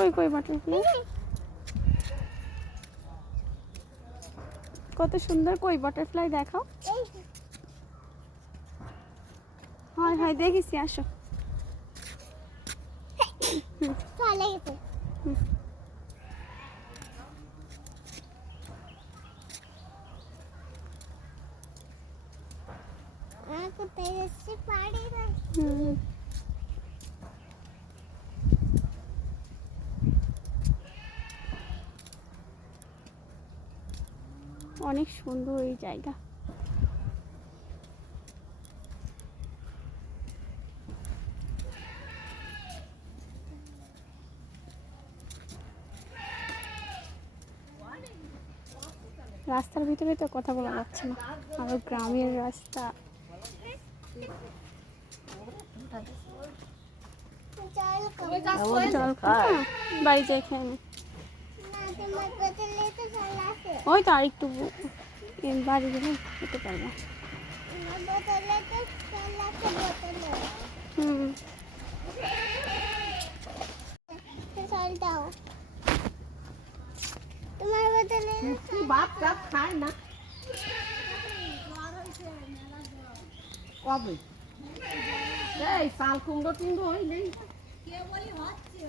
কই কই বাটারফ্লাই, কত সুন্দর, কই বাটারফ্লাই দেখাও। হয় হয় দেখিছি, আসো। অনেক সুন্দর এই জায়গা। রাস্তার ভিতরে তো কথা বলা যাচ্ছে না, আর গ্রামের রাস্তা। জল বাড়ি যাই খেয়ে নি। ওই তো আর একটু বাড়ি গেলে খেতে পারবো। হুম তোমার বদলে বাপ কাপ খায় না কবে এই সাল কুমড়ো টিমড়ো হইলেই কে বলি হচ্ছে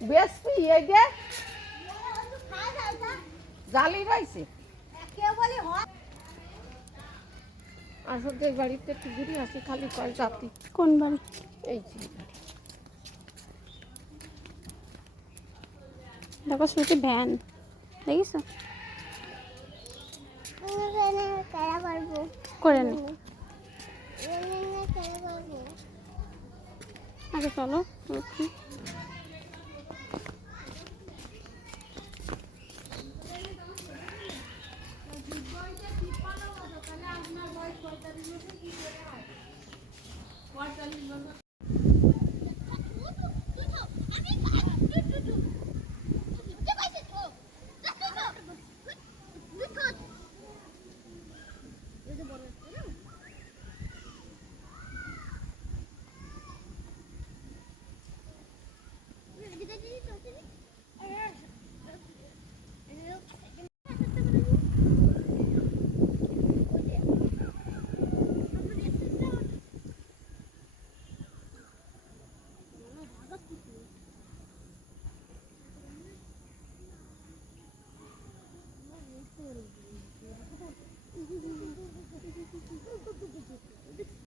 বেশি এই যে জালি রাইছে কে বলি হচ্ছে আসলে বাড়িতে একটু ঘুরে আসি, খালি কয় জাতি। কোন বাড়ি? এই দেখো শুধু ভ্যান, দেখিস করে নে। আগে চলো।